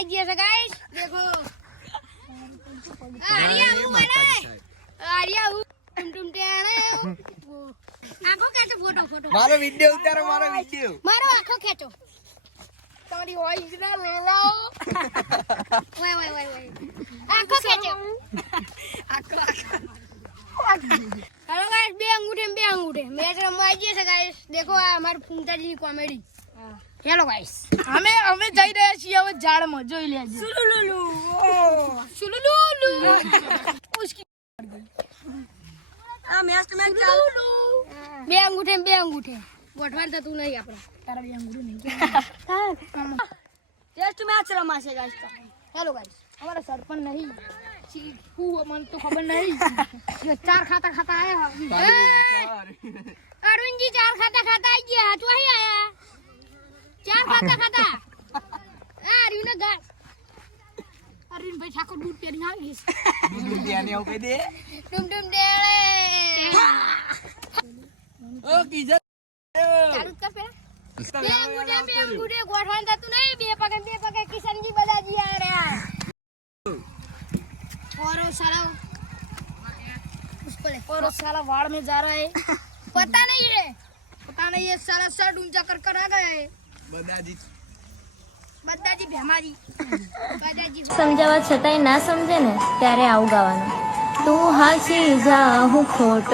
आई जी ऐसा गाइस देखो आरिया वो बना आरिया वो टुम टेणे आंखों खेचो फोटो फोटो मारो वीडियो उतारो मारो वीडियो मारो आंखों खेचो તમારી વોઇસ ના લે લાઓ ઓય ઓય ઓય ઓય આંખો ખેચો આંખો हेलो गाइस બે અંગૂઠે મેચ રમવા આવી ગયા છે ગાइस देखो આ અમાર ફૂંટાજી કોમેડી હેલો ગાइस અમે જઈ રહ્યા છીએ હવે ઝાડમાં જોઈ લેજો સુલુલુલુ ઉસકી આ મેચ ચાલુ બે અંગૂઠે ગોઠવાડ થતું નહીં આપણે તારા બે અંગૂઠું નહીં ટેસ્ટ મેચ રમાશે ગાइस હેલો ગાइस हमारा सरपंच नहीं मन तो खबर नहीं जो चार खाता आया अरविंद जी चार खाता आई गया तू ही आया चार खाता अरविंद ने गा अरविंद भाई ठाकुर दूध पियानी आ गई दूध पियानी हो कह दे टुम डेले ओ कीजर चालू कर पेला બે અંગૂઠે ગોઠવાન થતું નહીં બે પગે કિશનજી બદાજી આ રહ્યા और साला वाड़ में जा रहा है पता नहीं है साला शर्ट ऊंचा कर आ गया है बदाजी ભેમાજી બદાજી સમજાવવા છતાંય ના સમજે ને ત્યારે આવું ગાવાનું તું હાસી જા હું ખોટો